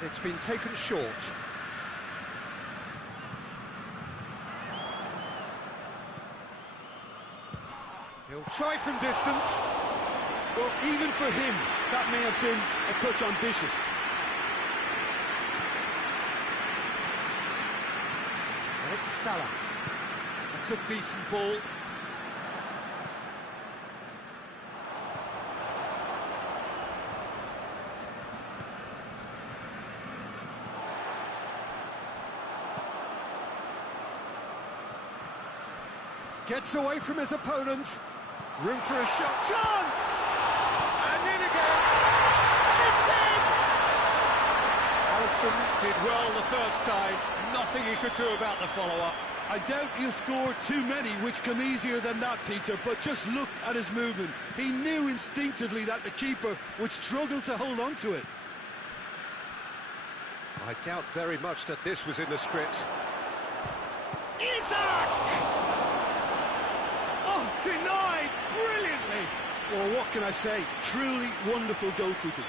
And it's been taken short. He'll try from distance. Well, even for him, that may have been a touch ambitious. And it's Salah. That's a decent ball. Gets away from his opponent. Room for a shot. Chance! And in again. It's in! Alisson did well the first time. Nothing he could do about the follow-up. I doubt he'll score too many which come easier than that, Peter, but just look at his movement. He knew instinctively that the keeper would struggle to hold on to it. I doubt very much that this was in the script. Denied brilliantly. Well, what can I say? Truly wonderful goalkeeping.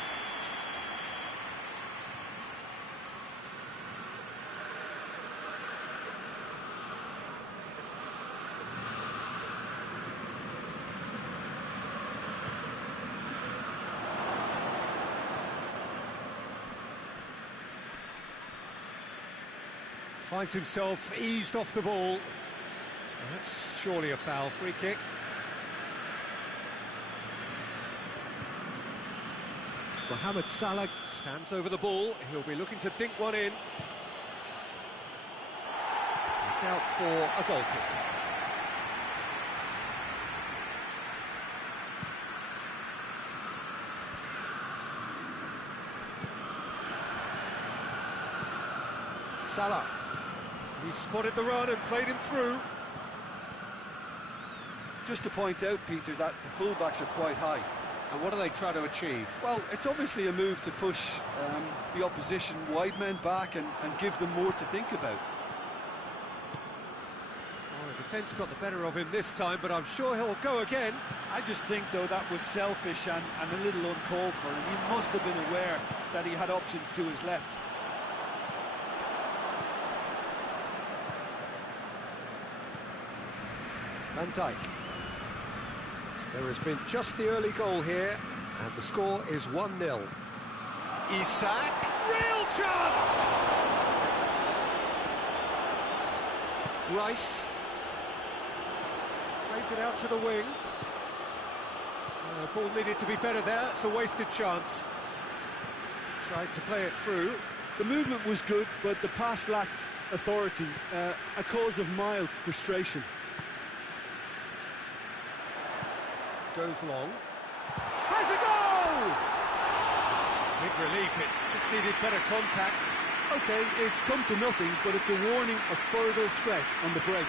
Finds himself eased off the ball. That's surely a foul. Free kick. Mohamed Salah stands over the ball. He'll be looking to dink one in. It's out for a goal kick. Salah. He spotted the run and played him through. Just to point out, Peter, that the fullbacks are quite high. And what are they trying to achieve? Well, it's obviously a move to push the opposition wide men back and give them more to think about. Well, the defence got the better of him this time, but I'm sure he'll go again. I just think, though, that was selfish and a little uncalled for him. He must have been aware that he had options to his left. Van Dijk. There has been just the early goal here, and the score is 1-0. Isak, real chance! Rice plays it out to the wing. Ball needed to be better there, it's a wasted chance. Tried to play it through. The movement was good, but the pass lacked authority, a cause of mild frustration. Goes long. Has a goal! Big relief, it just needed better contact. OK, it's come to nothing, but it's a warning of further threat on the break.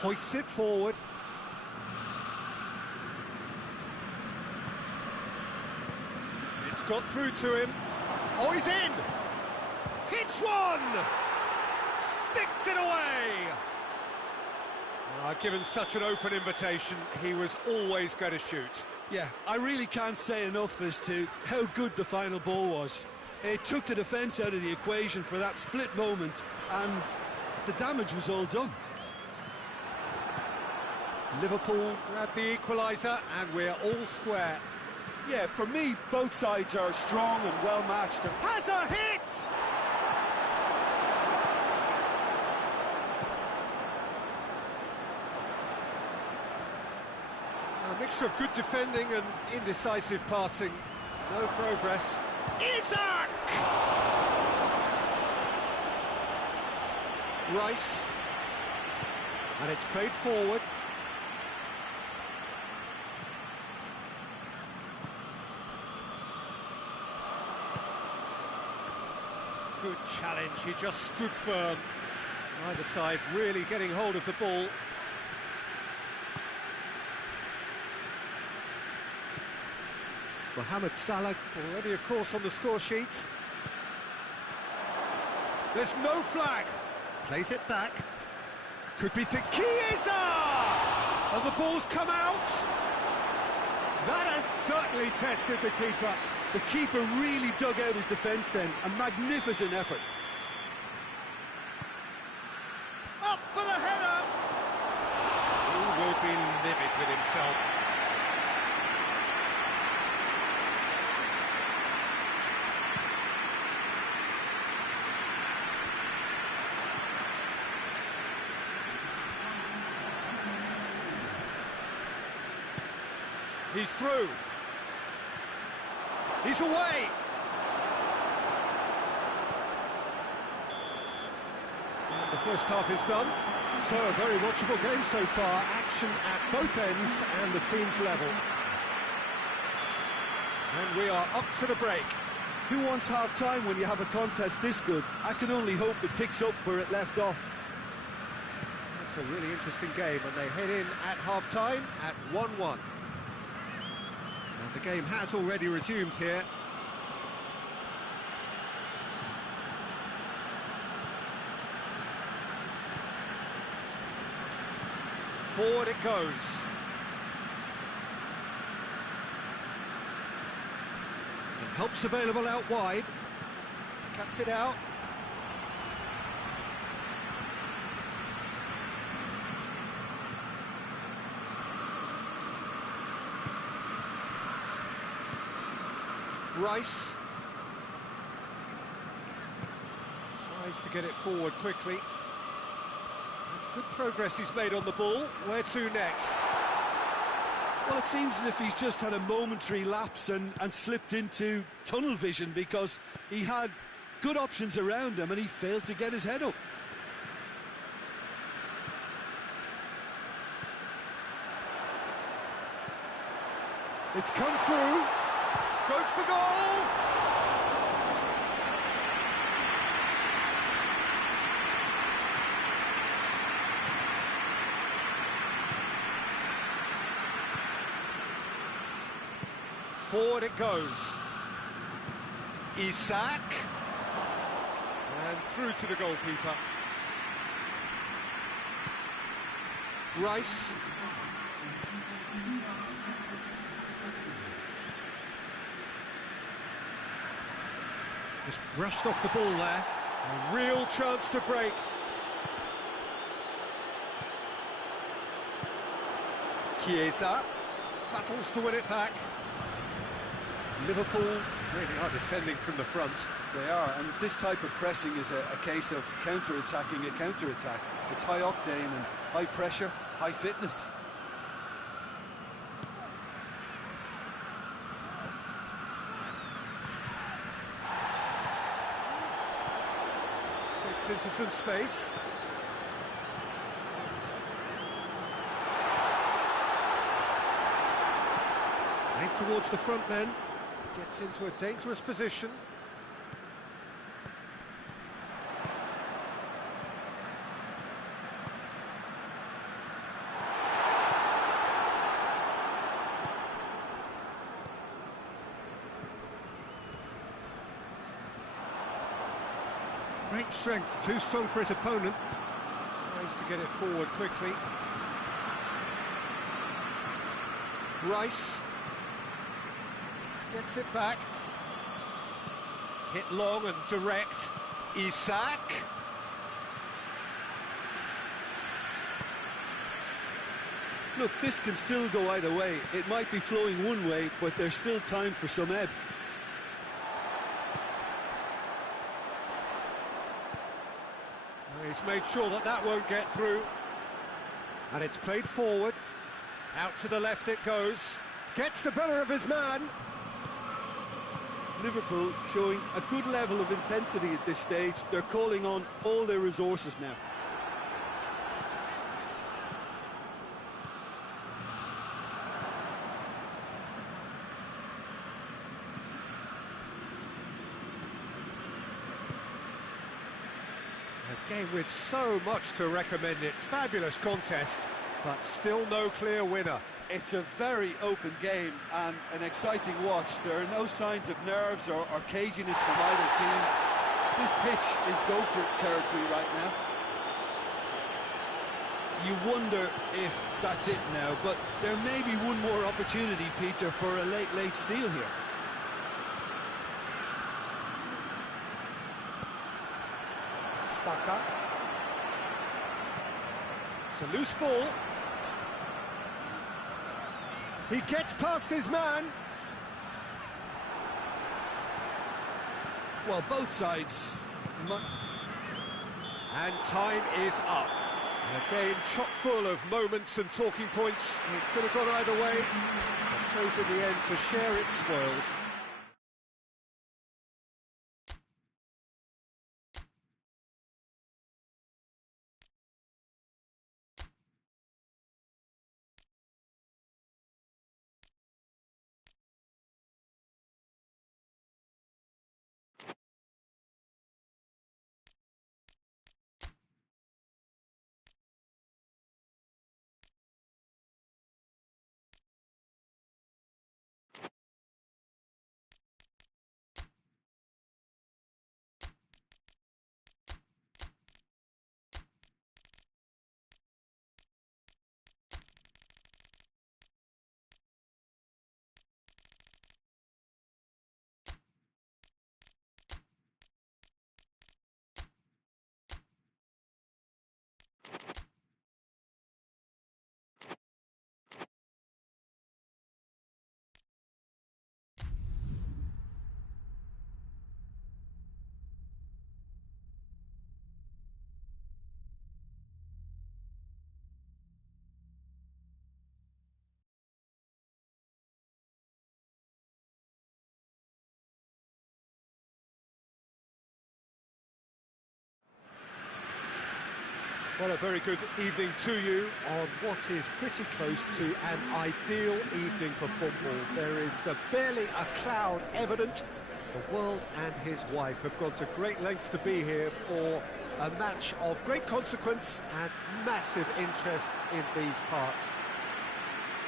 Hoists it forward. It's got through to him. Oh, he's in! Hits one! Sticks it away! Given such an open invitation, he was always going to shoot. Yeah, I really can't say enough as to how good the final ball was. It took the defence out of the equation for that split moment, and the damage was all done. Liverpool grabbed the equaliser, and we're all square. Yeah, for me, both sides are strong and well-matched. Has a hit! A mixture of good defending and indecisive passing. No progress. Isak! Rice. And it's played forward. Good challenge, he just stood firm. Either side really getting hold of the ball. Mohamed Salah already, of course, on the score sheet. There's no flag. Plays it back. Could be Chiesa! And the ball's come out. That has certainly tested the keeper. The keeper really dug out his defence then. A magnificent effort. Up for the header! He will be livid with himself. He's through. He's away. And the first half is done. So a very watchable game so far. Action at both ends and the team's level. And we are up to the break. Who wants half-time when you have a contest this good? I can only hope it picks up where it left off. That's a really interesting game, and they head in at half-time at 1-1. And the game has already resumed here. Forward it goes. And help's available out wide. Cuts it out. Rice tries to get it forward quickly. That's good progress he's made on the ball. Where to next? Well, it seems as if he's just had a momentary lapse and slipped into tunnel vision, because he had good options around him and he failed to get his head up. It's come through. Goes for goal! Forward it goes. Isak. And through to the goalkeeper. Rice. Just brushed off the ball there. A real chance to break. Chiesa battles to win it back. Liverpool really are defending from the front. They are, and this type of pressing is a case of counter-attacking a counter-attack. It's high octane and high pressure, high fitness. Gets into some space. Aimed towards the front men. Gets into a dangerous position. Great strength, too strong for his opponent. Tries to get it forward quickly. Rice gets it back. Hit long and direct. Isak. Look, this can still go either way. It might be flowing one way, but there's still time for some ebb. He's made sure that that won't get through. And it's played forward. Out to the left it goes. Gets the better of his man. Liverpool showing a good level of intensity at this stage. They're calling on all their resources now. A game with so much to recommend it. Fabulous contest, but still no clear winner. It's a very open game and an exciting watch. There are no signs of nerves or caginess from either team. This pitch is go-for-it territory right now. you wonder if that's it now, but there may be one more opportunity, Peter, for a late steal here. Saka. It's a loose ball. He gets past his man. Well, both sides... And time is up. A game chock full of moments and talking points. It could have gone either way, but chose in the end to share its spoils. Well, a very good evening to you on what is pretty close to an ideal evening for football. There is barely a cloud evident. The world and his wife have gone to great lengths to be here for a match of great consequence and massive interest in these parts.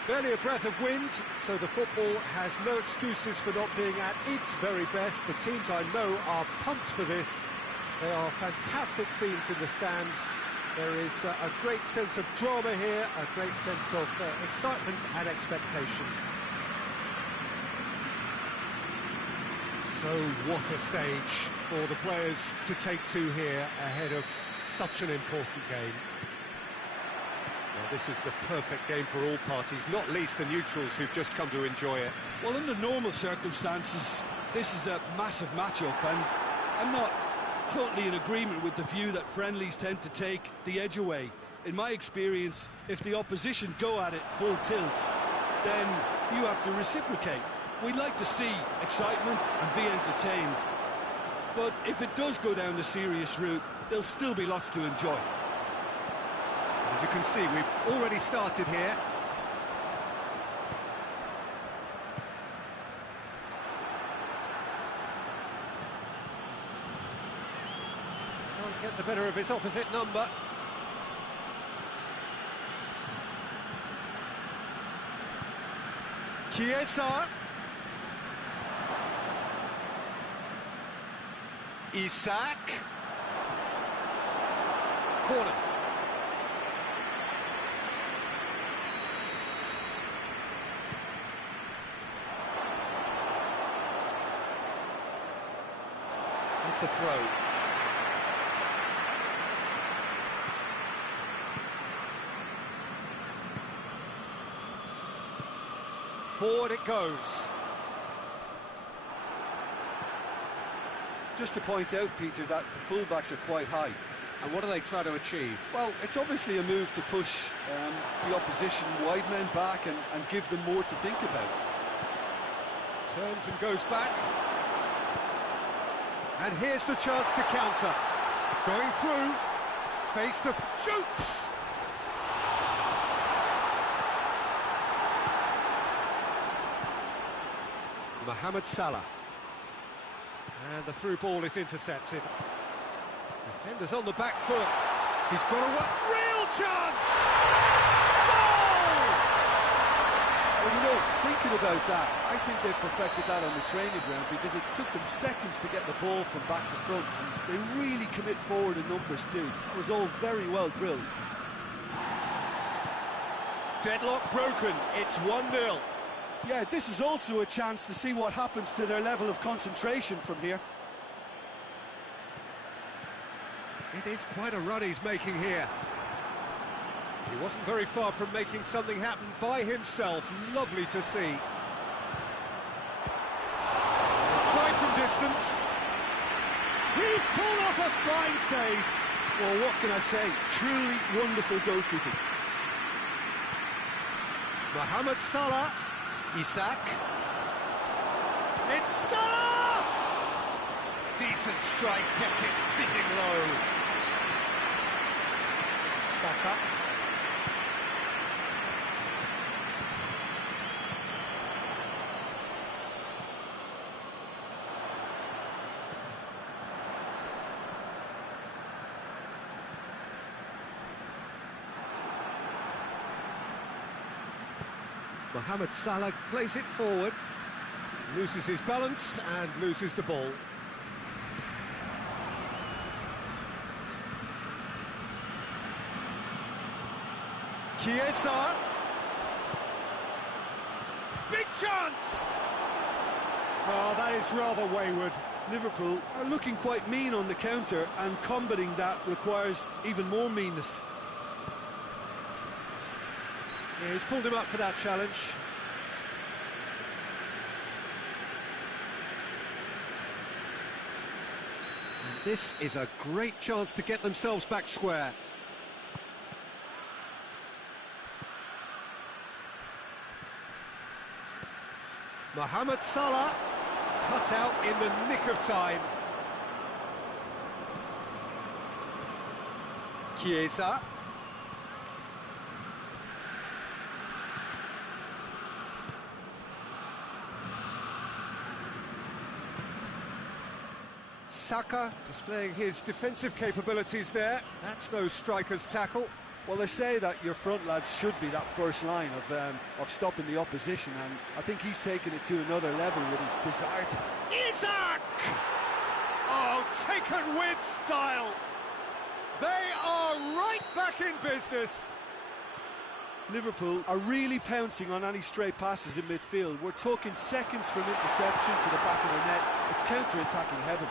Barely a breath of wind, so the football has no excuses for not being at its very best. The teams I know are pumped for this. They are fantastic scenes in the stands. There is a great sense of drama here, a great sense of excitement and expectation. So what a stage for the players to take to here ahead of such an important game. Well, this is the perfect game for all parties, not least the neutrals who've just come to enjoy it. Well, under normal circumstances, this is a massive matchup, and I'm not totally in agreement with the view that friendlies tend to take the edge away. In my experience, if the opposition go at it full tilt, then you have to reciprocate. We'd like to see excitement and be entertained, but if it does go down the serious route, there'll still be lots to enjoy. As you can see, we've already started here. Can't get the better of his opposite number. Chiesa. Isak. Corner. It's a throw. Forward it goes. Just to point out, Peter, that the fullbacks are quite high. And what do they try to achieve? Well, it's obviously a move to push the opposition wide men back and give them more to think about. Turns and goes back. And here's the chance to counter. Going through. Face to... shoots! Mohamed Salah. And the through ball is intercepted. Defenders on the back foot. He's got a real chance! Goal! Well, you know, thinking about that, I think they perfected that on the training ground because it took them seconds to get the ball from back to front, and they really commit forward in numbers too. It was all very well drilled. Deadlock broken, it's 1-0. Yeah, this is also a chance to see what happens to their level of concentration from here. It is quite a run he's making here. He wasn't very far from making something happen by himself. Lovely to see. Try from distance. He's pulled off a fine save. Well, what can I say? Truly wonderful goalkeeping. Mohamed Salah. Isak. It's Salah! Decent strike, kept it fizzing low. Saka. Mohamed Salah plays it forward, loses his balance and loses the ball. Chiesa. Big chance! Oh, that is rather wayward. Liverpool are looking quite mean on the counter, and combating that requires even more meanness. Yeah, he's pulled him up for that challenge. And this is a great chance to get themselves back square. Mohamed Salah, cut out in the nick of time. Chiesa. Saka displaying his defensive capabilities there. That's no striker's tackle. Well, they say that your front lads should be that first line of stopping the opposition, and I think he's taken it to another level with his desire to... Isak! Oh, taken with style. They are right back in business. Liverpool are really pouncing on any stray passes in midfield. We're talking seconds from interception to the back of the net. It's counter-attacking heaven.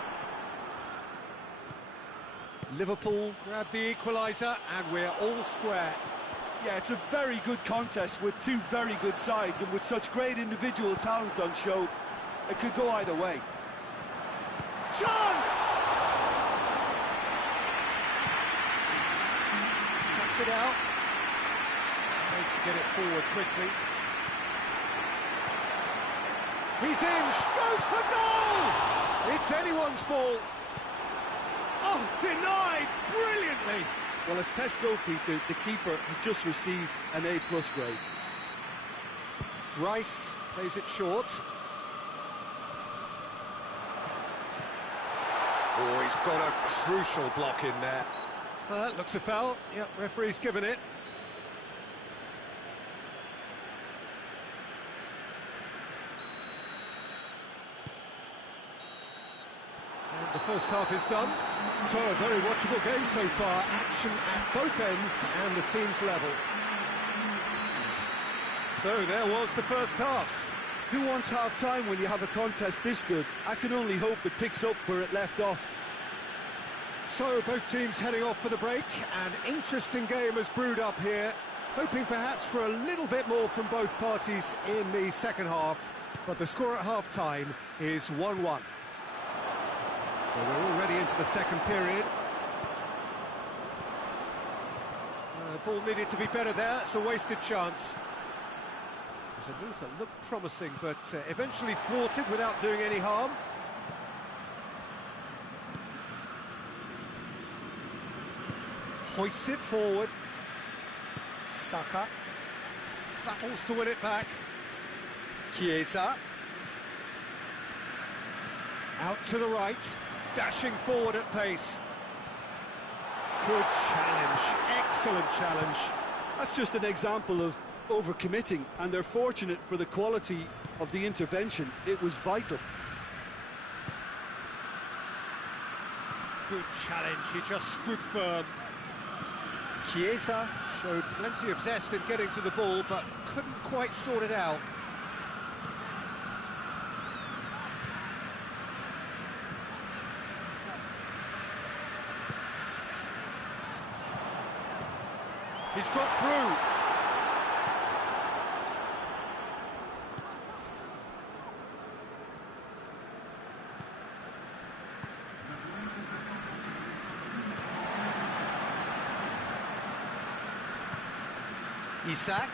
Liverpool grab the equaliser and we're all square. Yeah, it's a very good contest with two very good sides, and with such great individual talent on show, it could go either way. Chance! Cuts it out. Nice to get it forward quickly. He's in, goes for goal! It's anyone's ball. Oh, denied brilliantly. Well, as test goalkeeper, the keeper has just received an A+ grade. Rice plays it short. Oh, he's got a crucial block in there. That looks a foul. Yep, referee's given it. And the first half is done. So a very watchable game so far. Action at both ends and the team's level. So there was the first half. Who wants half-time when you have a contest this good? I can only hope it picks up where it left off. So both teams heading off for the break. An interesting game has brewed up here. Hoping perhaps for a little bit more from both parties in the second half. But the score at half-time is 1-1. Well, we're already into the second period. Ball needed to be better there. It's a wasted chance. It was a move that looked promising, but eventually thwarted without doing any harm. Hoists it forward. Saka battles to win it back. Chiesa. Out to the right. Dashing forward at pace. Good challenge, excellent challenge. That's just an example of overcommitting, and they're fortunate for the quality of the intervention. It was vital. Good challenge, he just stood firm. Chiesa showed plenty of zest in getting to the ball, but couldn't quite sort it out. He's got through. Isak.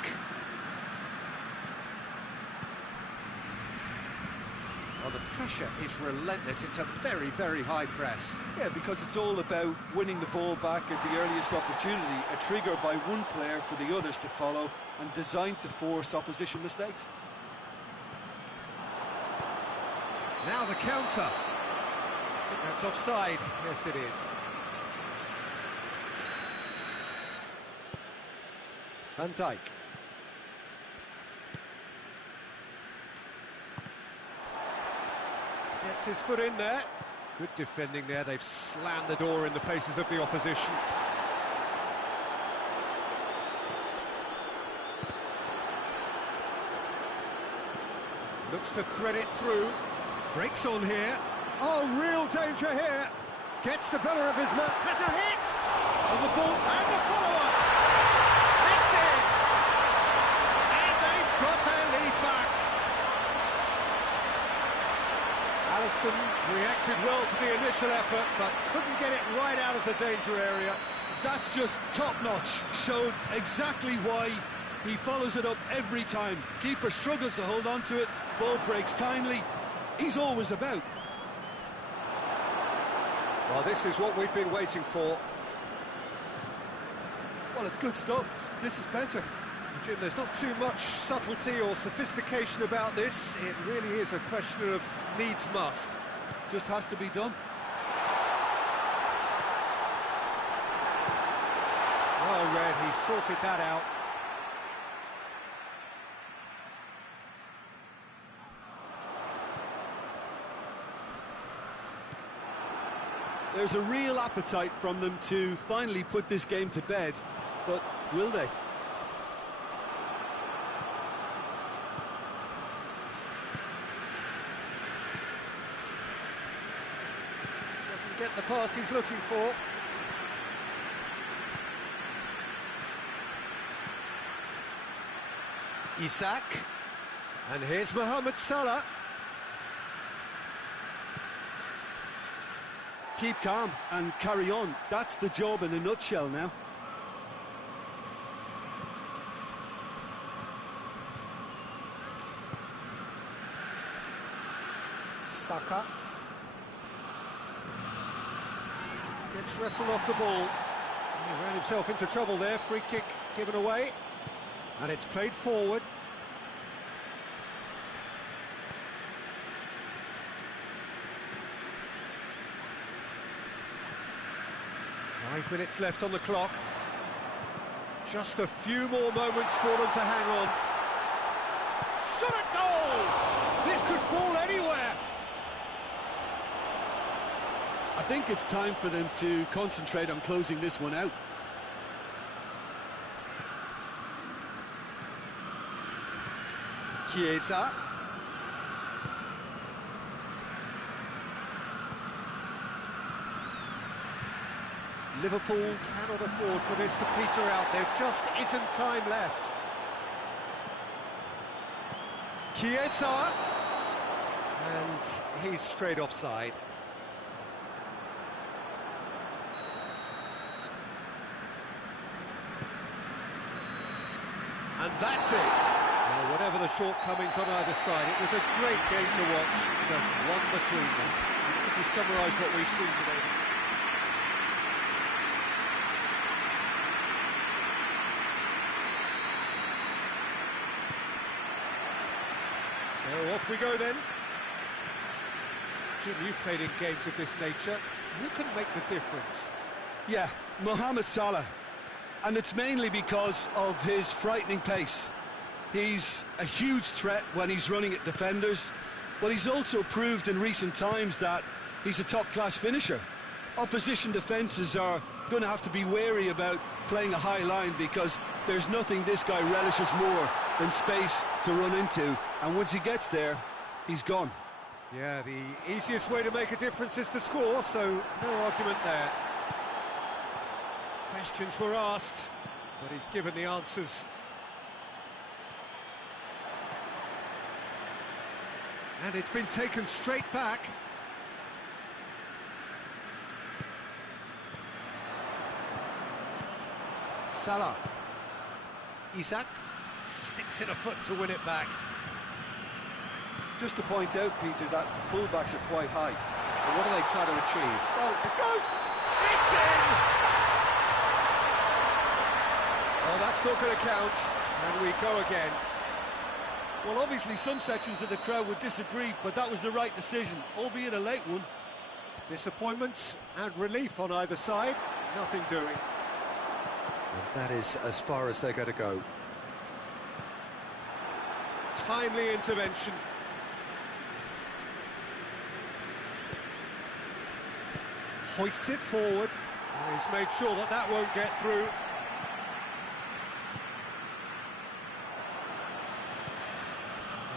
Well, the pressure is relentless. It's a very, very high press. Yeah, because it's all about winning the ball back at the earliest opportunity, a trigger by one player for the others to follow, and designed to force opposition mistakes. Now the counter. I think that's offside. Yes, it is. Van Dijk. Gets his foot in there. Good defending there. They've slammed the door in the faces of the opposition. Looks to thread it through. Breaks on here. Oh, real danger here. Gets the better of his man. Has a hit! On the ball and the follow-up. It's in! And they've got their lead back. Alisson reacted well to the initial effort, but couldn't get it right out of the danger area. That's just top-notch. Showed exactly why he follows it up every time. Keeper struggles to hold on to it. Ball breaks kindly. He's always about. Well, this is what we've been waiting for. Well, it's good stuff. This is better. Jim, there's not too much subtlety or sophistication about this. It really is a question of needs must. Just has to be done. Well read, he sorted that out. There's a real appetite from them to finally put this game to bed, but will they? Doesn't get the pass he's looking for. Isak. And here's Mohamed Salah. Keep calm and carry on. That's the job in a nutshell now. Saka. Gets wrestled off the ball. He ran himself into trouble there. Free kick given away. And it's played forward. Five minutes left on the clock. Just a few more moments for them to hang on. Shot at goal! This could fall anywhere. I think it's time for them to concentrate on closing this one out. Chiesa. Liverpool cannot afford for this to peter out. There just isn't time left. Chiesa. And he's straight offside. And that's it. Well, whatever the shortcomings on either side, it was a great game to watch. Just one between them. Would you summarise what we've seen today? So off we go then. Jim, you've played in games of this nature. Who can make the difference? Yeah, Mohamed Salah. And it's mainly because of his frightening pace. He's a huge threat when he's running at defenders, but he's also proved in recent times that he's a top-class finisher. Opposition defences are going to have to be wary about playing a high line, because there's nothing this guy relishes more than space to run into, and once he gets there, he's gone. Yeah, the easiest way to make a difference is to score, so no argument there. Questions were asked, but he's given the answers. And it's been taken straight back. Salah. Isak sticks in a foot to win it back. Just to point out, Peter, that the fullbacks are quite high. And what do they try to achieve? Well, It goes! It's in! Oh, that's not going to count. And we go again. well, obviously some sections of the crowd would disagree, but that was the right decision, albeit a late one. Disappointment and relief on either side. Nothing doing. And that is as far as they're going to go. Timely intervention. Hoists it forward. And he's made sure that that won't get through.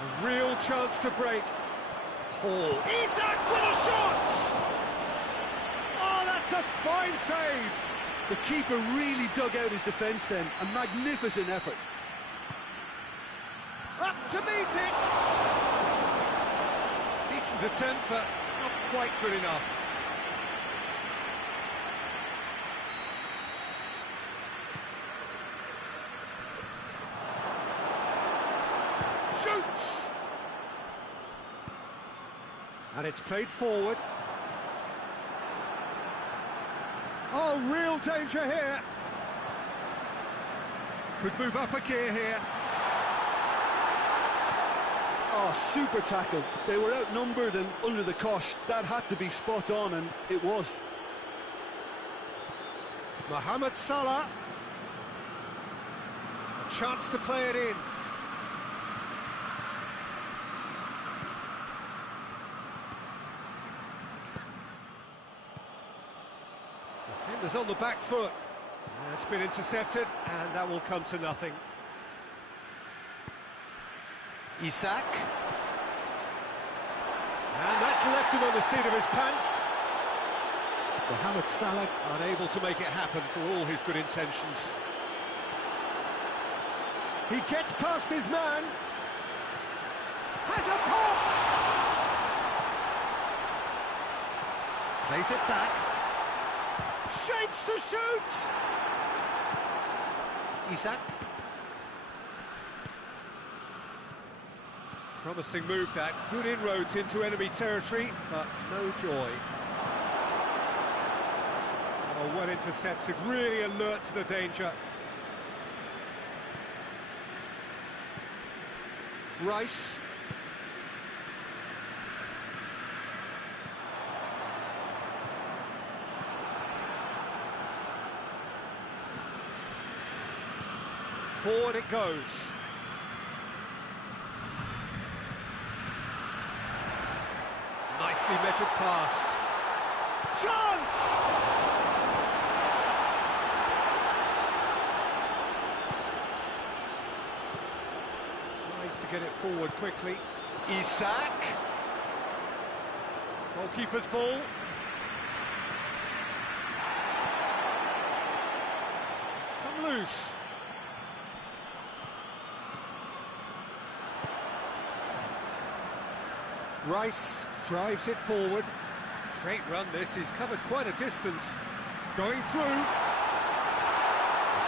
A real chance to break. Hall. Isak with a shot! Oh, that's a fine save! The keeper really dug out his defence then, a magnificent effort. Up to meet it! Decent attempt, but not quite good enough. Shoots! And it's played forward. Oh, real danger here. Could move up a gear here. Oh, super tackle. They were outnumbered and under the cosh. That had to be spot on, and it was. Mohamed Salah. A chance to play it in. Defenders on the back foot. It's been intercepted, and that will come to nothing. Isak. And that's left him on the seat of his pants. Mohamed Salah unable to make it happen for all his good intentions. He gets past his man. Has a pop! Plays it back. Shapes to shoot! Isak. Promising move that, good inroads into enemy territory, but no joy. Oh, well intercepted, really alert to the danger. Rice. Forward it goes. Nicely measured pass. Chance! Tries to get it forward quickly. Isak. Goalkeeper's ball. It's come loose. Rice drives it forward. Great run this, he's covered quite a distance. Going through.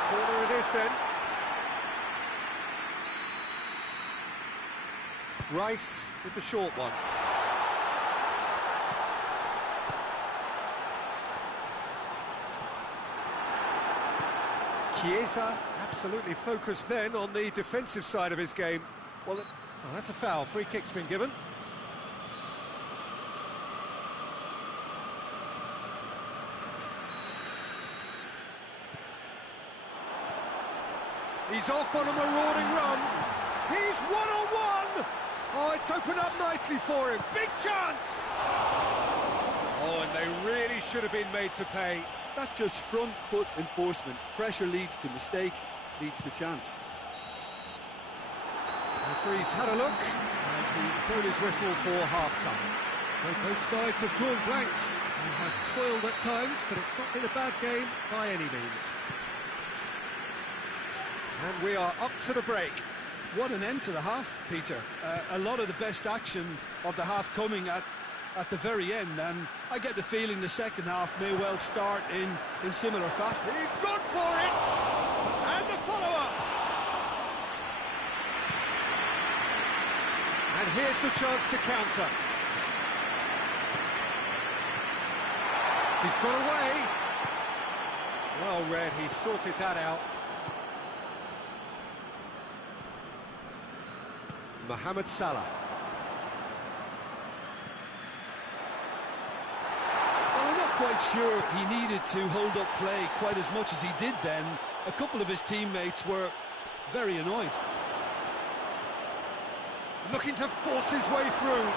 Corner it is then. Rice with the short one. Chiesa absolutely focused then on the defensive side of his game. Well, that's a foul. Free kick's been given. He's off on a marauding run. He's one-on-one. Oh, it's opened up nicely for him. Big chance. Oh, and they really should have been made to pay. That's just front foot enforcement. Pressure leads to mistake, leads to chance. The referee's had a look, and he's blown his whistle for half-time. So both sides have drawn blanks. They have toiled at times, but it's not been a bad game by any means. And we are up to the break. What an end to the half, Peter. A lot of the best action of the half coming at the very end, and I get the feeling the second half may well start in similar fashion. He's gone for it! And the follow-up! And here's the chance to counter. He's got away. Well read, he sorted that out. Mohamed Salah. Well, I'm not quite sure he needed to hold up play quite as much as he did then. A couple of his teammates were very annoyed. Looking to force his way through.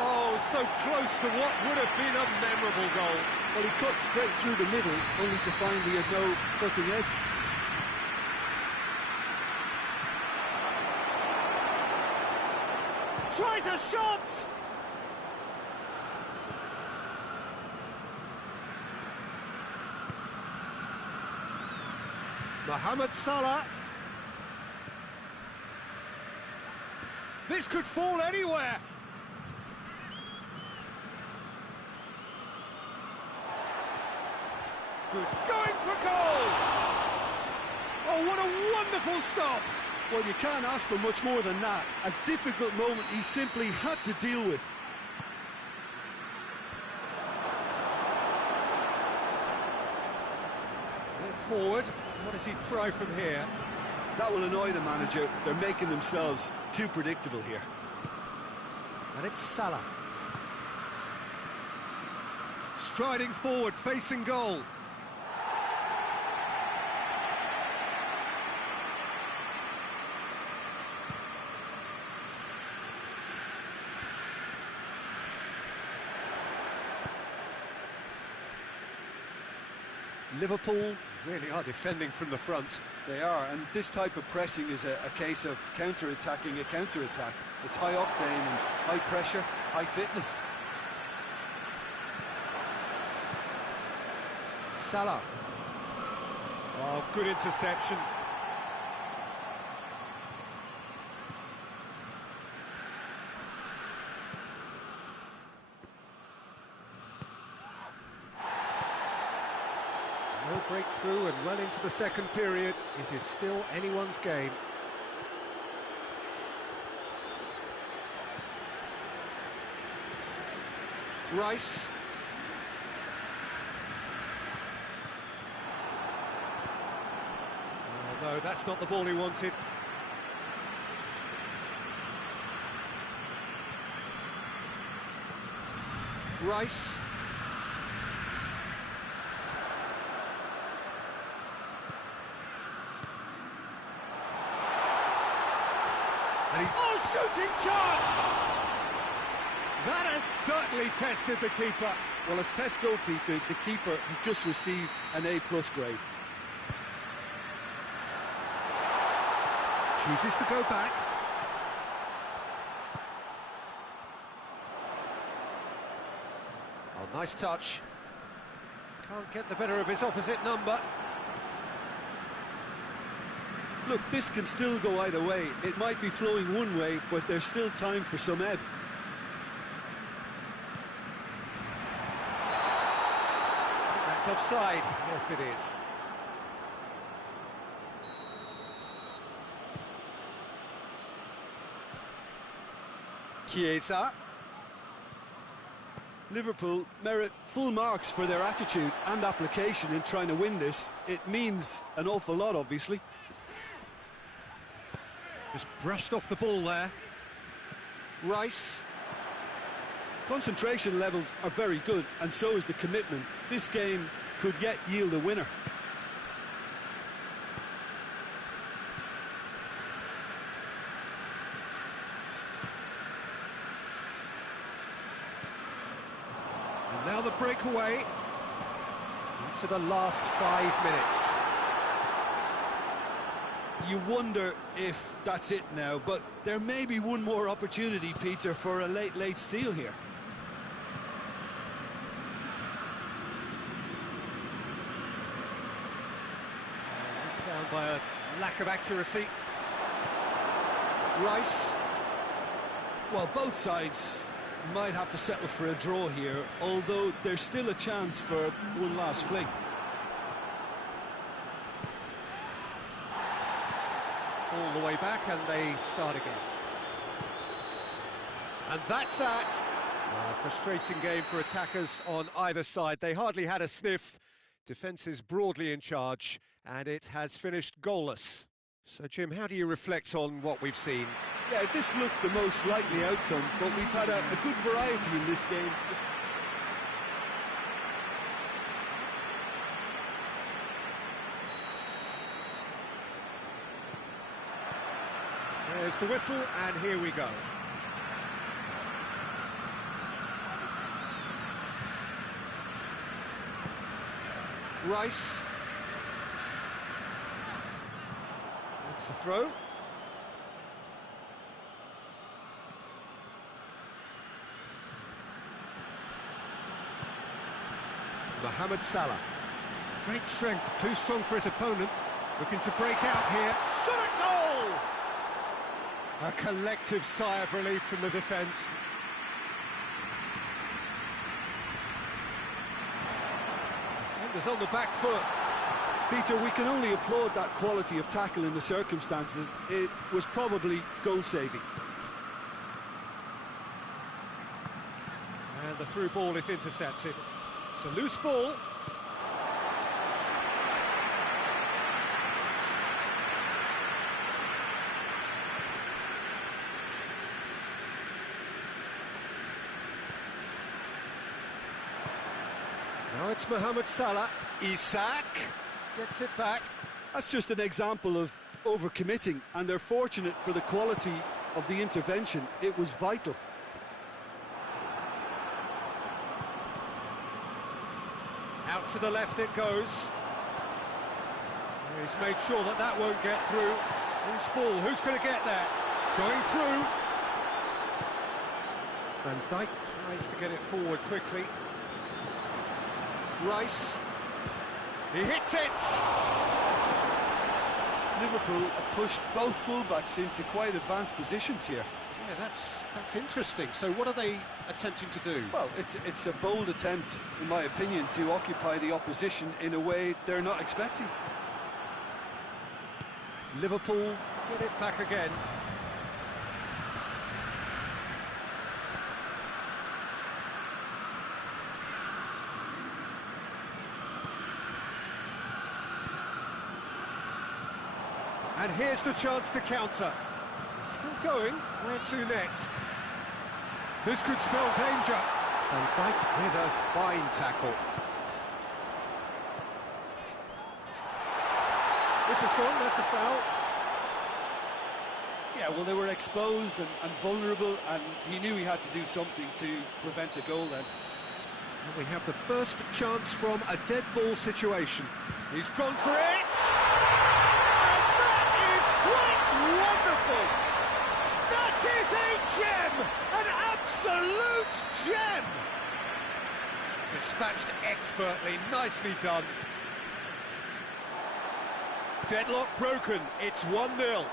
Oh, so close to what would have been a memorable goal. Well, he cut straight through the middle, only to find he had no cutting edge. Tries a shot! Mohamed Salah. This could fall anywhere. Good. Going for goal! Oh, what a wonderful stop! Well, you can't ask for much more than that. A difficult moment he simply had to deal with. Forward. What does he try from here? That will annoy the manager. They're making themselves too predictable here. And it's Salah. Striding forward, facing goal. Liverpool really are defending from the front. They are, and this type of pressing is a case of counter-attacking a counter-attack. It's high octane and high pressure, high fitness. Salah. Oh, good interception. No breakthrough and well into the second period. It is still anyone's game. Rice. Oh, no, that's not the ball he wanted. Rice. And he's... Oh, shooting chance! That has certainly tested the keeper. Well, as tests go, Peter, the keeper has just received an A+ grade. Chooses to go back. Oh, nice touch. Can't get the better of his opposite number. Look, this can still go either way. It might be flowing one way, but there's still time for some ebb. That's offside. Yes, it is. Chiesa. Liverpool merit full marks for their attitude and application in trying to win this. It means an awful lot, obviously. Just brushed off the ball there. Rice. Concentration levels are very good, and so is the commitment. This game could yet yield a winner. Now the breakaway into the last 5 minutes. You wonder if that's it now, but there may be one more opportunity, Peter, for a late steal here. Down by a lack of accuracy. Rice. Well, both sides might have to settle for a draw here, although there's still a chance for one last fling. All the way back, and they start again. And that's that. A frustrating game for attackers on either side. They hardly had a sniff. Defence is broadly in charge, and it has finished goalless. So, Jim, how do you reflect on what we've seen? Yeah, this looked the most likely outcome, but we've had a good variety in this game. There's the whistle, and here we go. Rice. That's the throw. Mohamed Salah. Great strength, too strong for his opponent. Looking to break out here. Shot at goal! A collective sigh of relief from the defence. Defenders on the back foot. Peter, we can only applaud that quality of tackle in the circumstances. It was probably goal-saving. And the through ball is intercepted. It's a loose ball. Now it's Mohamed Salah. Isak gets it back. That's just an example of overcommitting, and they're fortunate for the quality of the intervention. It was vital. Out to the left it goes. He's made sure that that won't get through. Loose ball, who's going to get there? Going through. Van Dijk tries to get it forward quickly. Rice. He hits it! Liverpool have pushed both fullbacks into quite advanced positions here. Yeah, that's interesting. So what are they attempting to do? Well, it's a bold attempt, in my opinion, to occupy the opposition in a way they're not expecting. Liverpool get it back again. And here's the chance to counter. Still going. Where to next? This could spell danger. Van Dijk with a fine tackle. This is gone. That's a foul. Yeah, well, they were exposed and vulnerable, and he knew he had to do something to prevent a goal then. And we have the first chance from a dead ball situation. He's gone for it! And that is quite wonderful! That is a gem! An absolute gem! Dispatched expertly, nicely done. Deadlock broken, it's 1-0.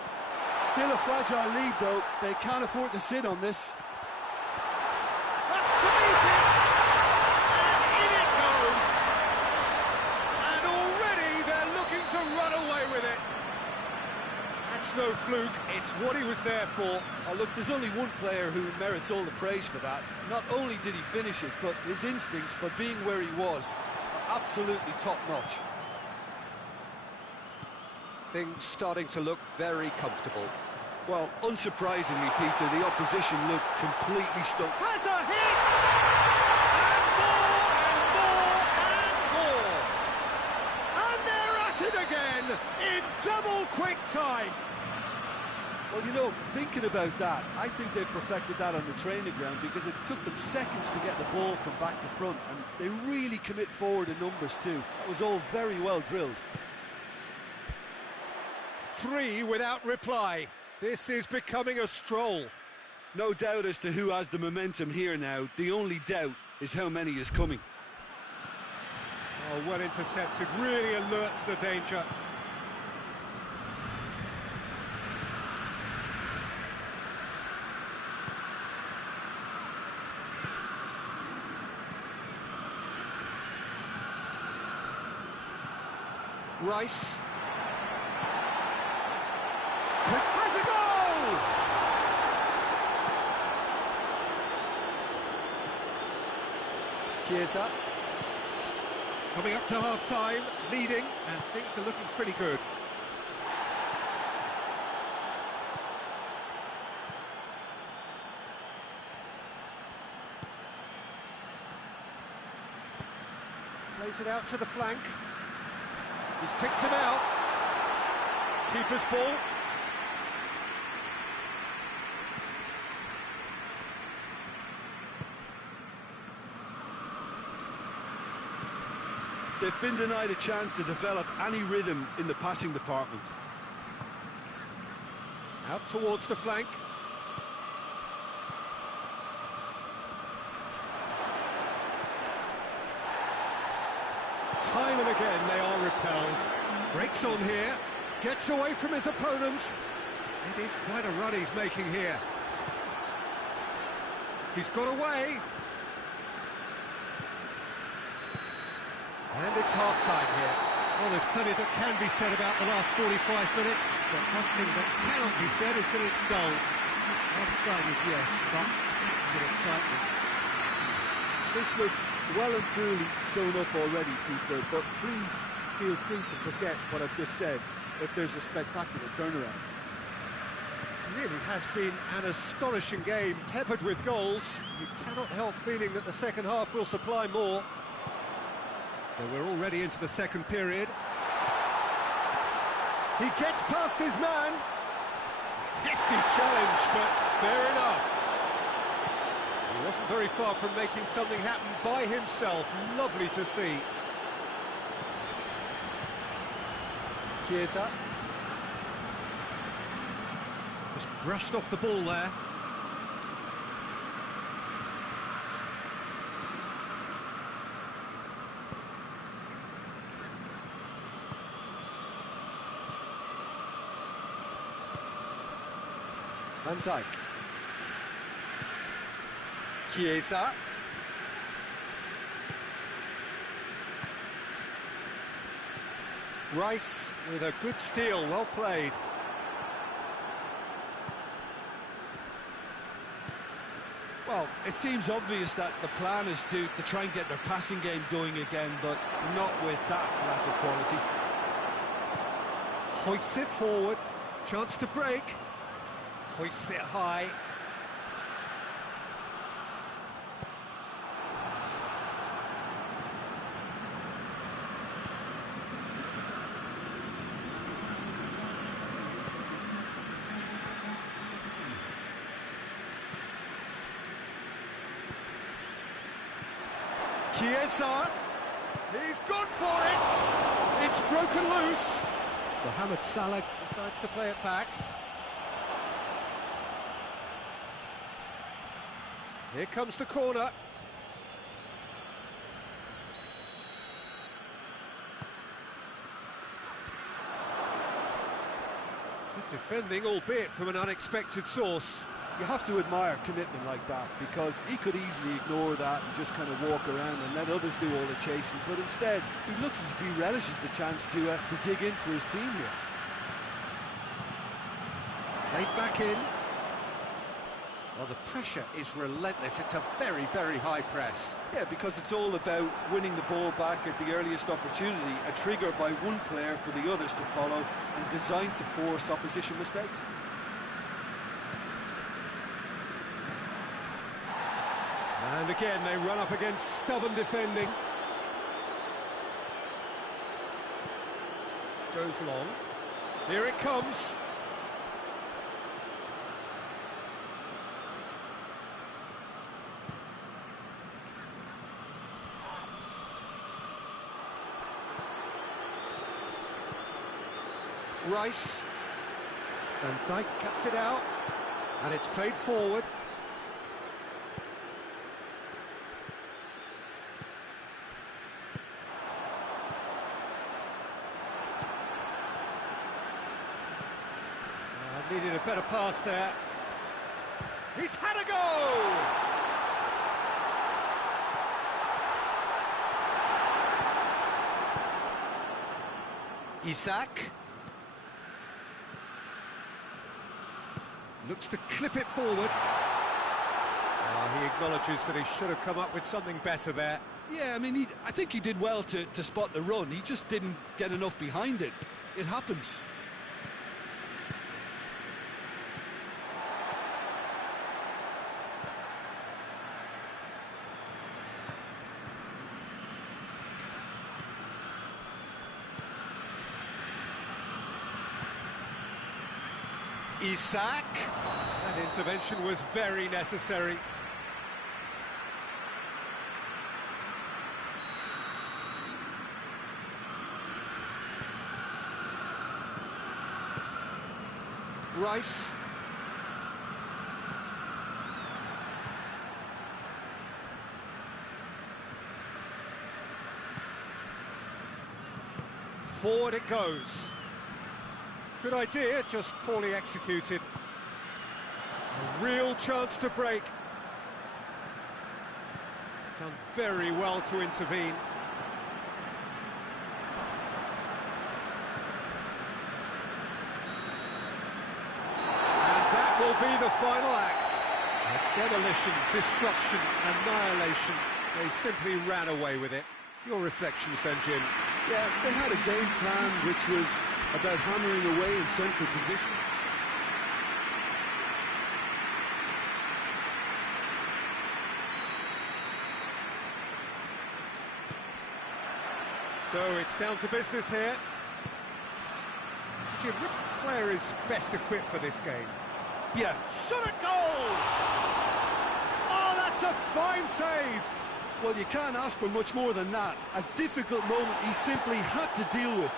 Still a fragile lead, though. They can't afford to sit on this. Up to meet it! And in it goes! And already they're looking to run away with it. That's no fluke, it's what he was there for. Oh, look, there's only one player who merits all the praise for that. Not only did he finish it, but his instincts for being where he was are absolutely top-notch. Things starting to look very comfortable. Well, unsurprisingly, Peter, the opposition looked completely stuck. Has a hit! And more, and more, and more! And they're at it again, in double quick time! Well, you know, thinking about that, I think they've perfected that on the training ground because it took them seconds to get the ball from back to front, and they really commit forward in numbers too. That was all very well drilled. 3 without reply. This is becoming a stroll. No doubt as to who has the momentum here now. The only doubt is how many is coming. Oh, well intercepted, really alert to the danger. Rice. Has a goal! Chiesa. Coming up to half-time, leading, and things are looking pretty good. Plays it out to the flank. He's picked him out. Keeper's ball. They've been denied a chance to develop any rhythm in the passing department. Out towards the flank. Time and again they are repelled. Breaks on here, gets away from his opponents. It is quite a run he's making here. He's got away. And it's half-time here. Well, there's plenty that can be said about the last 45 minutes, but one thing that cannot be said is that it's dull. One-sided, yes, but packed with excitement. This looks well and truly sewn up already, Peter, but please feel free to forget what I've just said if there's a spectacular turnaround. It really has been an astonishing game, peppered with goals. You cannot help feeling that the second half will supply more. So we're already into the second period. He gets past his man. Hefty challenge, but fair enough. He wasn't very far from making something happen by himself. Lovely to see. Chiesa. Just brushed off the ball there. Van Dijk. Chiesa. Rice with a good steal, well played. Well, it seems obvious that the plan is to try and get their passing game going again, but not with that lack of quality. Hoists it forward, chance to break. Hoists it high. Chiesa, he's gone for it! It's broken loose. Mohamed Salah decides to play it back. Here comes the corner. Good defending, albeit from an unexpected source. You have to admire commitment like that, because he could easily ignore that and just kind of walk around and let others do all the chasing, but instead he looks as if he relishes the chance to dig in for his team here. Played back in. Well, the pressure is relentless. It's a very, very high press. Yeah, because it's all about winning the ball back at the earliest opportunity, a trigger by one player for the others to follow and designed to force opposition mistakes. And again, they run up against stubborn defending. Goes long. Here it comes. Rice. Van Dijk cuts it out, and it's played forward. Needed a better pass there. He's had a go! Isak. Looks to clip it forward. He acknowledges that he should have come up with something better there. Yeah, I mean, I think he did well to spot the run. He just didn't get enough behind it. It happens. Isak. That intervention was very necessary. Rice. Forward it goes. Good idea, just poorly executed. A real chance to break. Done very well to intervene. And that will be the final act. Demolition, destruction, annihilation. They simply ran away with it. Your reflections then, Jim? Yeah, they had a game plan which was about hammering away in central position. So it's down to business here. Jim, which player is best equipped for this game? Yeah. Shot at goal! Oh, that's a fine save! Well, you can't ask for much more than that. A difficult moment he simply had to deal with.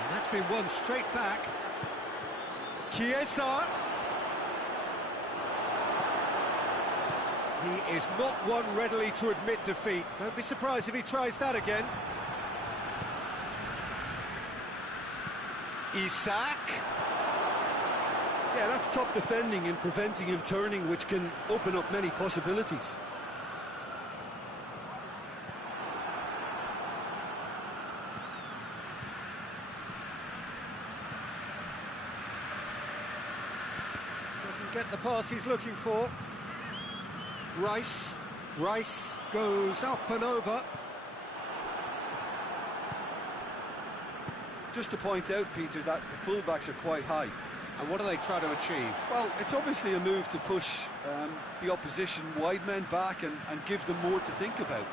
And that's been won straight back. Chiesa. He is not one readily to admit defeat. Don't be surprised if he tries that again. Isak. Yeah, that's top defending and preventing him turning, which can open up many possibilities. Doesn't get the pass he's looking for. Rice. Rice goes up and over. Just to point out, Peter, that the fullbacks are quite high. And what do they try to achieve? Well, it's obviously a move to push the opposition wide men back and give them more to think about.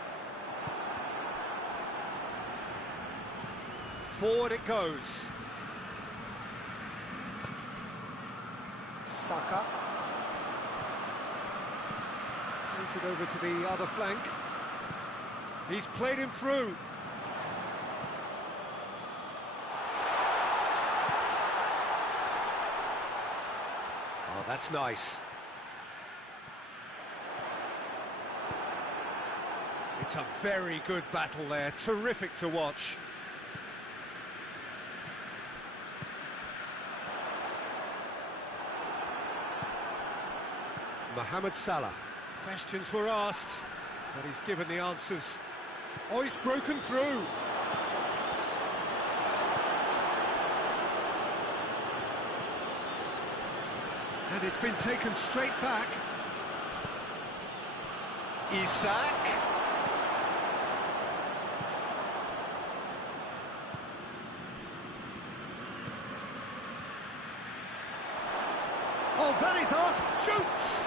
Forward it goes. Saka. Plays it over to the other flank. He's played him through. Oh, that's nice. It's a very good battle there. Terrific to watch. Mohamed Salah. Questions were asked, but he's given the answers. Oh, he's broken through. And it's been taken straight back. Isak. Oh, that is asked. Shoots!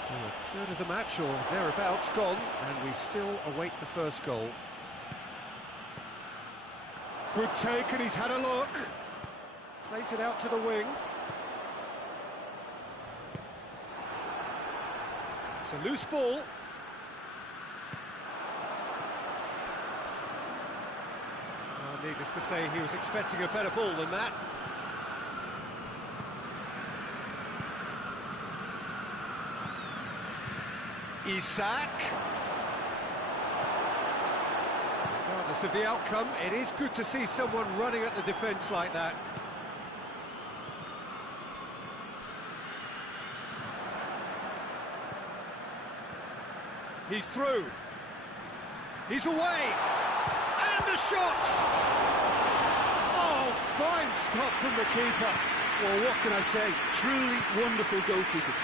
So a third of the match, or thereabouts, gone, and we still await the first goal. Good take, and he's had a look. Plays it out to the wing. It's a loose ball. Needless to say, he was expecting a better ball than that. Isak. Regardless of the outcome, it is good to see someone running at the defence like that. He's through. He's away. And the shot! Oh, fine stop from the keeper. Well, what can I say? Truly wonderful goalkeeping.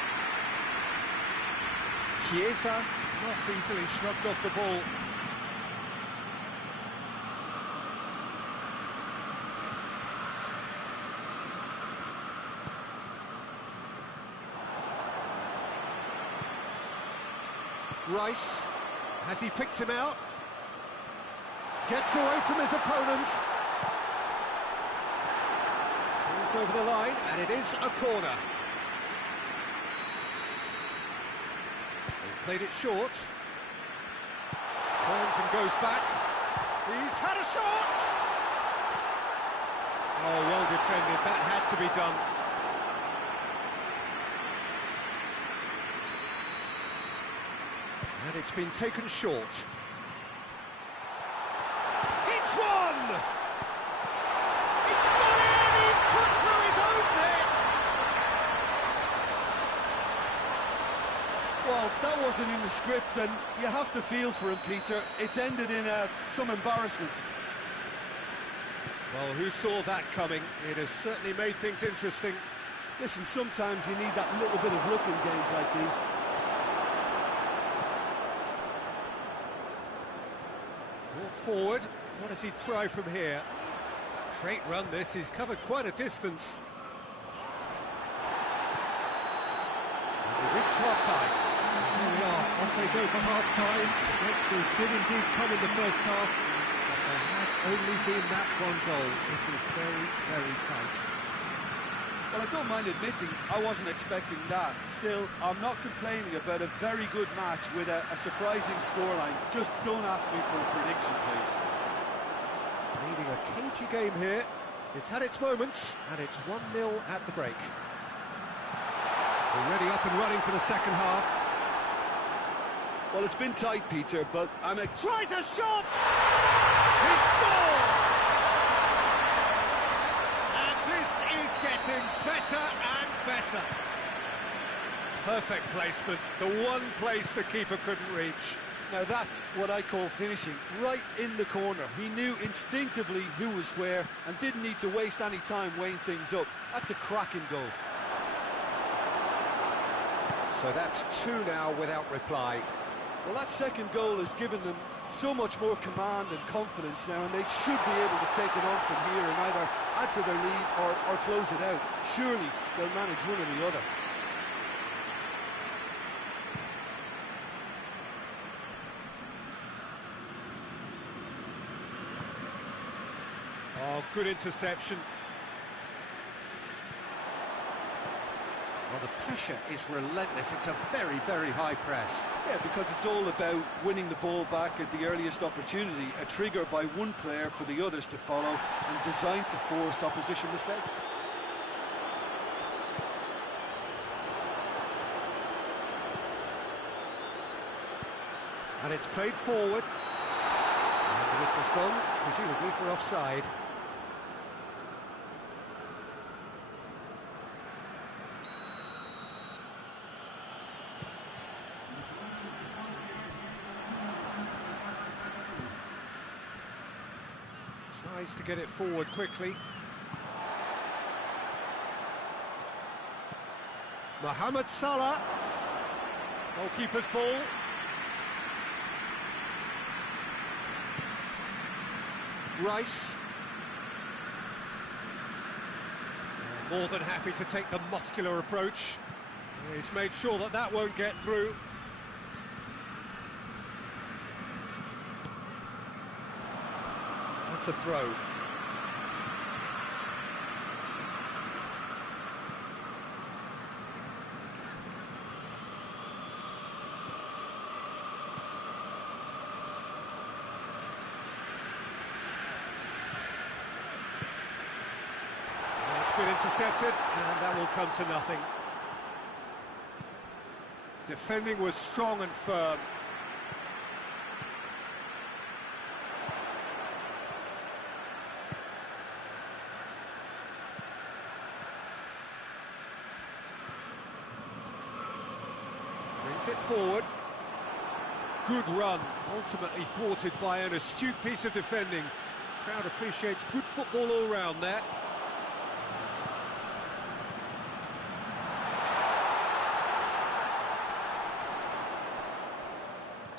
Chiesa not easily shrugged off the ball. Rice, has he picked him out? Gets away from his opponent. Goes over the line, and it is a corner. They've played it short. Turns and goes back. He's had a shot! Oh, well defended. That had to be done. And it's been taken short. It's one! It's got in! He's put through his own net! Well, that wasn't in the script, and you have to feel for him, Peter. It's ended in some embarrassment. Well, who saw that coming? It has certainly made things interesting. Listen, sometimes you need that little bit of luck in games like these. Forward, what does he try from here? Great run this, he's covered quite a distance. And we've reached half-time. Here we are, off they go for half-time. It did indeed come in the first half, but there has only been that one goal. It was very, very tight. Well, I don't mind admitting I wasn't expecting that. Still, I'm not complaining about a very good match with a surprising scoreline. Just don't ask me for a prediction, please. Needing a cagey game here. It's had its moments, and it's 1-0 at the break. Already up and running for the second half. Well, it's been tight, Peter, but Tries a shot! He scored! Getting better and better. Perfect placement, the one place the keeper couldn't reach. Now that's what I call finishing, right in the corner. He knew instinctively who was where and didn't need to waste any time weighing things up. That's a cracking goal. So that's two now without reply. Well, that second goal has given them so much more command and confidence now, and they should be able to take it on from here and either add to their lead or close it out. Surely they'll manage one or the other. Oh, good interception. Well, the pressure is relentless. It's a very, very high press. Yeah, because it's all about winning the ball back at the earliest opportunity, a trigger by one player for the others to follow and designed to force opposition mistakes. And it's played forward. And the whistle's gone, presumably for offside. Tries to get it forward quickly. Mohamed Salah. Goalkeeper's ball. Rice. More than happy to take the muscular approach. He's made sure that that won't get through. That's a throw. been intercepted, and that will come to nothing. Defending was strong and firm. Brings it forward. Good run, ultimately thwarted by an astute piece of defending. Crowd appreciates good football all round there.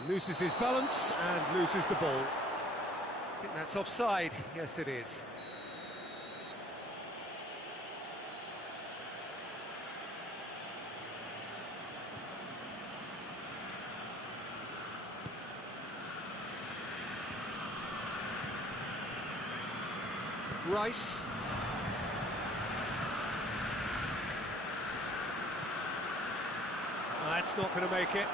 Loses his balance and loses the ball. I think that's offside. Yes, it is. Rice. That's not going to make it.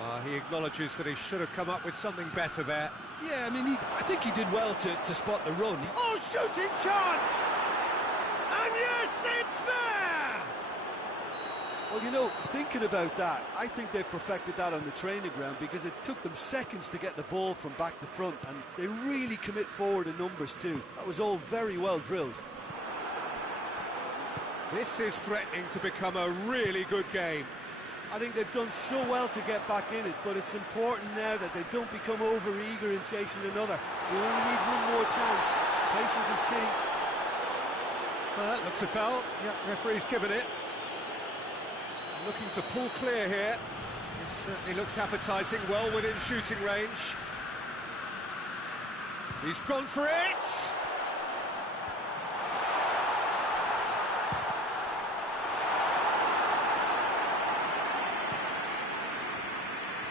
Well, he acknowledges that he should have come up with something better there. Yeah, I mean, I think he did well to spot the run. Oh, shooting chance! And yes, it's there! Well, you know, thinking about that, I think they perfected that on the training ground because it took them seconds to get the ball from back to front, and they really commit forward in numbers too. That was all very well drilled. This is threatening to become a really good game. I think they've done so well to get back in it, but it's important now that they don't become over-eager in chasing another. They only need one more chance. Patience is key. Well, that looks a foul. Yep, referee's given it. Looking to pull clear here. It certainly looks appetising, well within shooting range. He's gone for it!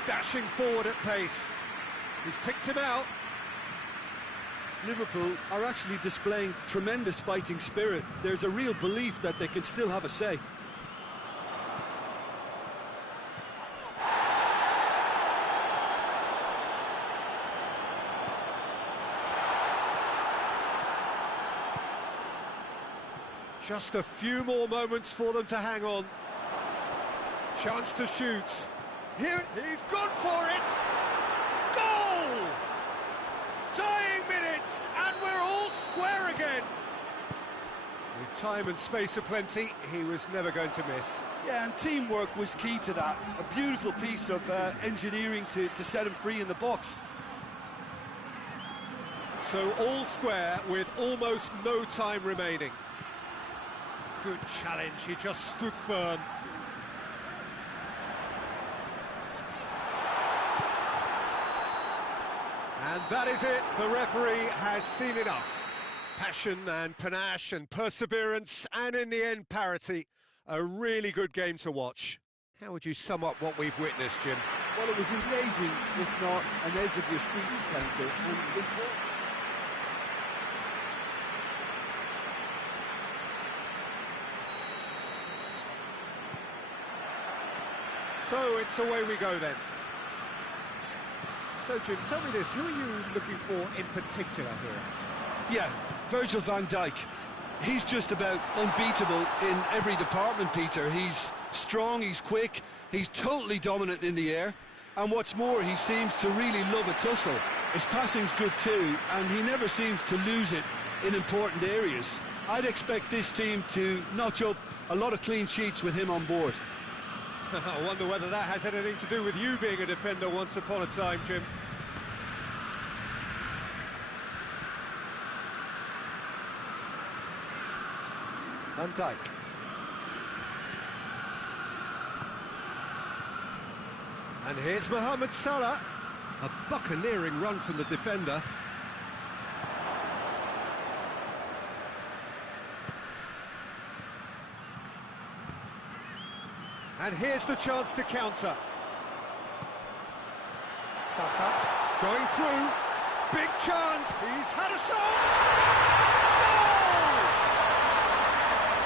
Dashing forward at pace. He's picked him out. Liverpool are actually displaying tremendous fighting spirit. There's a real belief that they can still have a say. Just a few more moments for them to hang on. Chance to shoot. Here, he's gone for it! Goal! Tying minutes, and we're all square again. With time and space aplenty, he was never going to miss. Yeah, and teamwork was key to that. A beautiful piece of engineering to set him free in the box. So all square with almost no time remaining. Good challenge, he just stood firm. And that is it, the referee has seen enough. Passion and panache and perseverance, and in the end, parity. A really good game to watch. How would you sum up what we've witnessed, Jim? Well, it was engaging, if not an edge-of-your-seat encounter, and important. So it's away we go then. So Jim, tell me this, who are you looking for in particular here? Yeah, Virgil van Dijk. He's just about unbeatable in every department, Peter. He's strong, he's quick, he's totally dominant in the air, and what's more, he seems to really love a tussle. His passing's good too, and he never seems to lose it in important areas. I'd expect this team to notch up a lot of clean sheets with him on board. I wonder whether that has anything to do with you being a defender once upon a time, Jim. Van Dijk. And here's Mohamed Salah. A buccaneering run from the defender. And here's the chance to counter. Saka going through. Big chance. He's had a shot. Goal!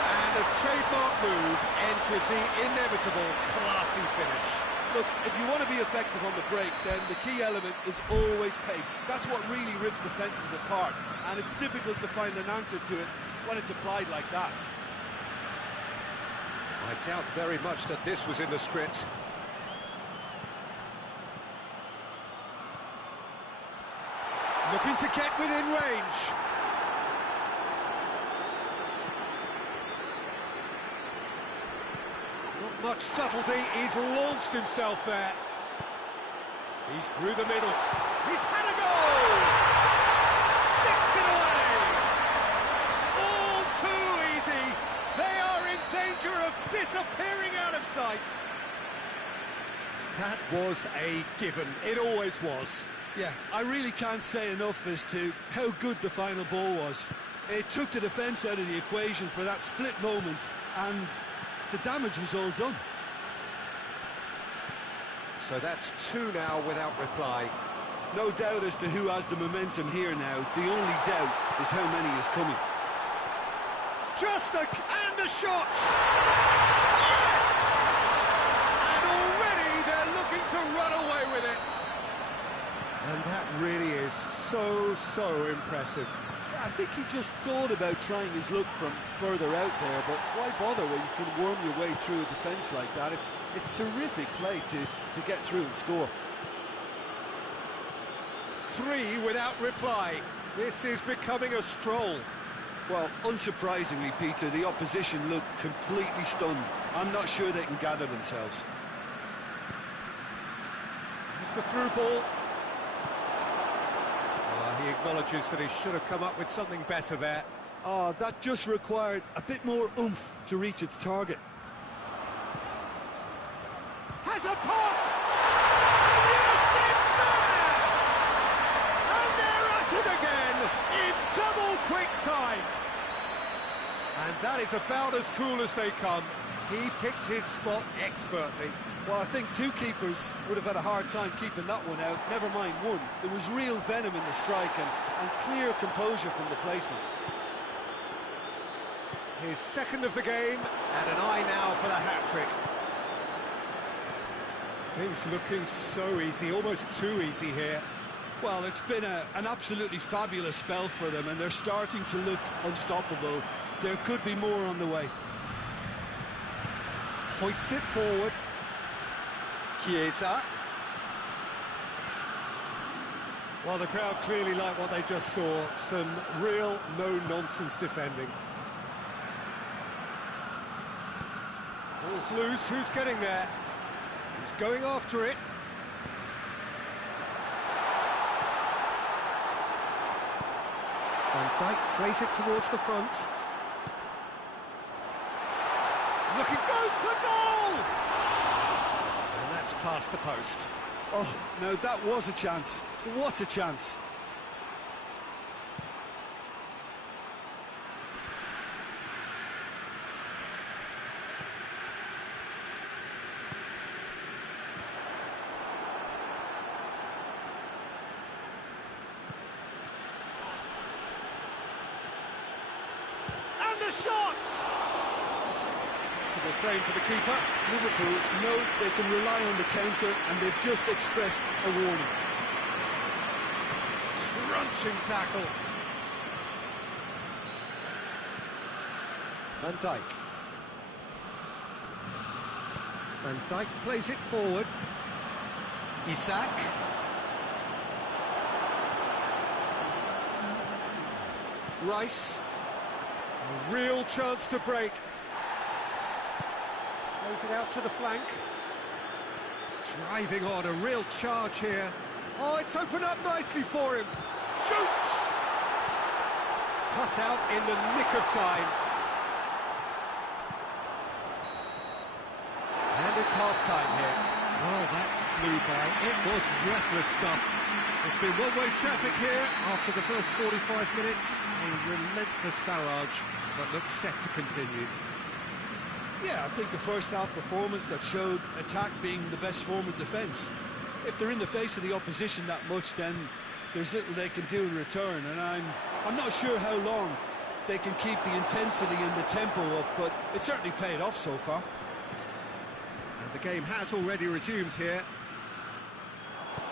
And a trademark move ends with the inevitable classy finish. Look, if you want to be effective on the break, then the key element is always pace. That's what really rips defences apart, and it's difficult to find an answer to it when it's applied like that. I doubt very much that this was in the script. Looking to get within range. Not much subtlety, he's launched himself there. He's through the middle. He's had a goal! Sticks it away! All too easy. They are in danger of disappearing out of sight. That was a given. It always was. Yeah, I really can't say enough as to how good the final ball was. It took the defence out of the equation for that split moment, and the damage was all done. So that's two now without reply. No doubt as to who has the momentum here now. The only doubt is how many is coming. And the shot! Yes! And already they're looking to run away with it. And that really is so impressive. Yeah, I think he just thought about trying his luck from further out there, but why bother when you can worm your way through a defence like that? It's terrific play to get through and score. Three without reply. This is becoming a stroll. Well, unsurprisingly, Peter, the opposition look completely stunned. I'm not sure they can gather themselves. It's the through ball. He acknowledges that he should have come up with something better there. Oh, that just required a bit more oomph to reach its target. Has a pop! Yes, it's there! And they're at it again in double quick time. And that is about as cool as they come. He picked his spot expertly. Well, I think two keepers would have had a hard time keeping that one out, never mind one. There was real venom in the strike and clear composure from the placement. His second of the game, and an eye now for the hat-trick. Things looking so easy, almost too easy here. Well, it's been an absolutely fabulous spell for them, and they're starting to look unstoppable. There could be more on the way. Hoists it forward. Chiesa. Well, the crowd clearly like what they just saw. Some real no-nonsense defending. Ball's loose, who's getting there? He's going after it. Van Dijk plays it towards the front. Looking, goes for goal! And that's past the post. Oh, no, that was a chance. What a chance. And the shot! Frame for the keeper. Liverpool know they can rely on the counter, and they've just expressed a warning. Crunching tackle. Van Dijk. Van Dijk plays it forward. Isak. Rice. A real chance to break. Plays it out to the flank. Driving on, a real charge here. Oh, it's opened up nicely for him. Shoots! Cut out in the nick of time. And it's half-time here. Oh, that flew by. It was breathless stuff. It's been one-way traffic here after the first 45 minutes. A relentless barrage that looks set to continue. Yeah, I think the first half performance that showed attack being the best form of defence. If they're in the face of the opposition that much, then there's little they can do in return, and I'm not sure how long they can keep the intensity and the tempo up, but it certainly paid off so far. And the game has already resumed here.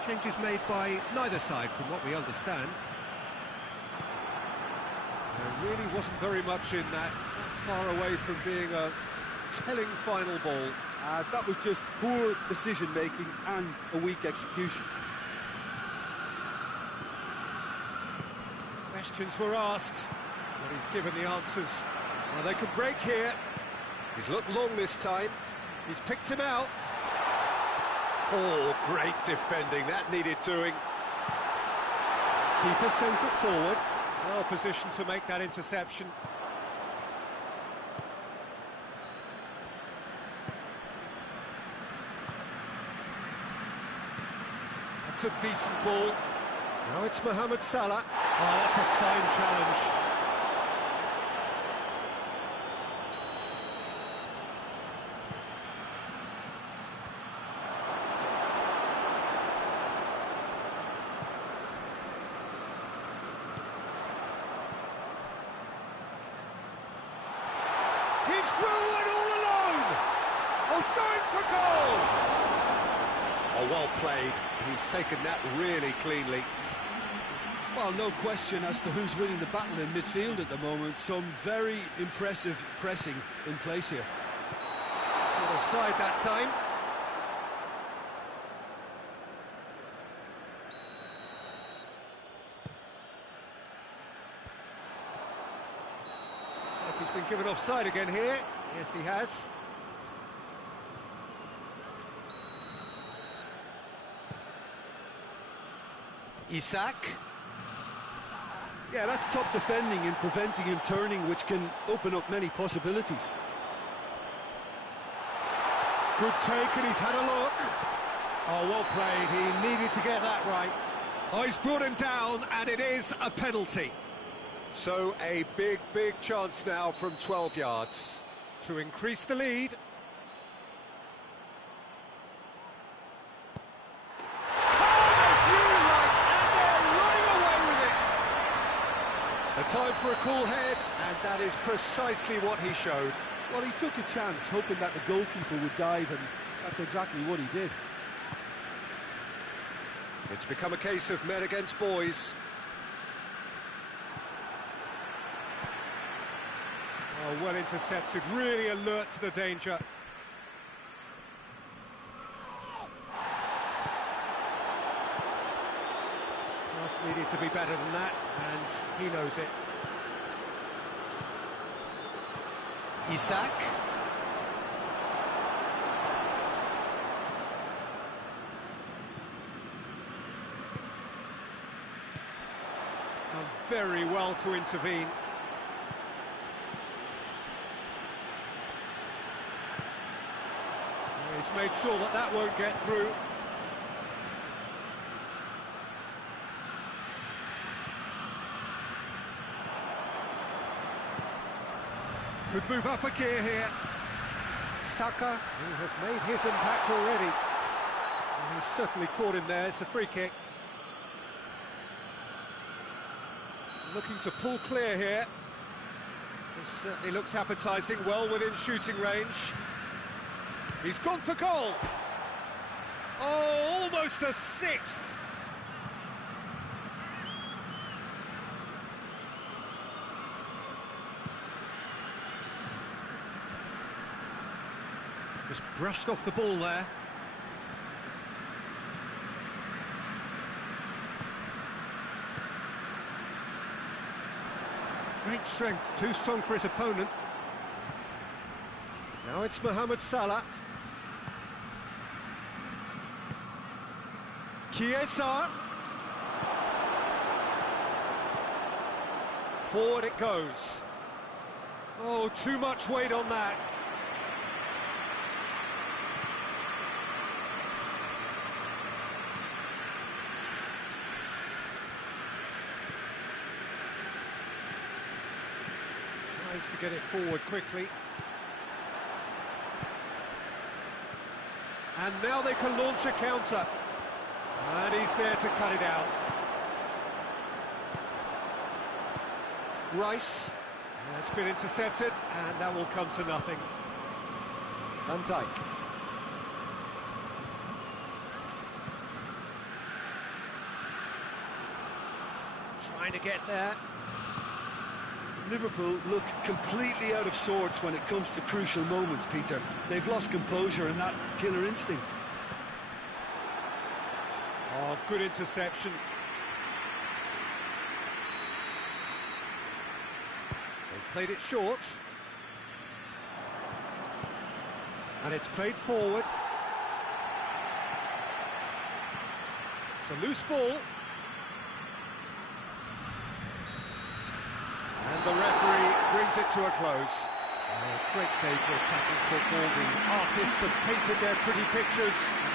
Changes made by neither side from what we understand. There really wasn't very much in that, not far away from being a telling final ball. That was just poor decision-making and a weak execution. Questions were asked, but he's given the answers. Well, they could break here. He's looked long this time. He's picked him out. Oh, great defending. That needed doing. Keeper sends it forward. Well positioned to make that interception. That's a decent ball. Now it's Mohamed Salah. Oh, that's a fine challenge. He's through and all alone! Oh, going for goal! Oh, well played. He's taken that really cleanly. Well, no question as to who's winning the battle in midfield at the moment. Some very impressive pressing in place here. Not offside that time. Looks like he's been given offside again here. Yes, he has. Isak. Yeah, that's top defending and preventing him turning, which can open up many possibilities. Good take, and he's had a look. Oh, well played. He needed to get that right. Oh, he's brought him down, and it is a penalty. So a big, big chance now from 12 yards to increase the lead. A time for a cool head, and that is precisely what he showed. Well, he took a chance, hoping that the goalkeeper would dive, and that's exactly what he did. It's become a case of men against boys. Oh, well intercepted, really alert to the danger. Pass needed to be better than that, and he knows it. Isak. Done very well to intervene. He's made sure that that won't get through. Could move up a gear here. Saka, who has made his impact already. And he's certainly caught him there. It's a free kick. Looking to pull clear here. This certainly looks appetising, well within shooting range. He's gone for goal. Oh, almost a sixth. Just brushed off the ball there. Great strength, too strong for his opponent. Now it's Mohamed Salah. Chiesa. Forward it goes. Oh, too much weight on that. Tries to get it forward quickly. And now they can launch a counter. And he's there to cut it out. Rice. It's been intercepted, and that will come to nothing. Van Dijk. Trying to get there. Liverpool look completely out of sorts when it comes to crucial moments, Peter. They've lost composure and that killer instinct. Oh, good interception. They've played it short. And it's played forward. It's a loose ball. And the referee brings it to a close. Oh, great day for attacking football. The artists have painted their pretty pictures.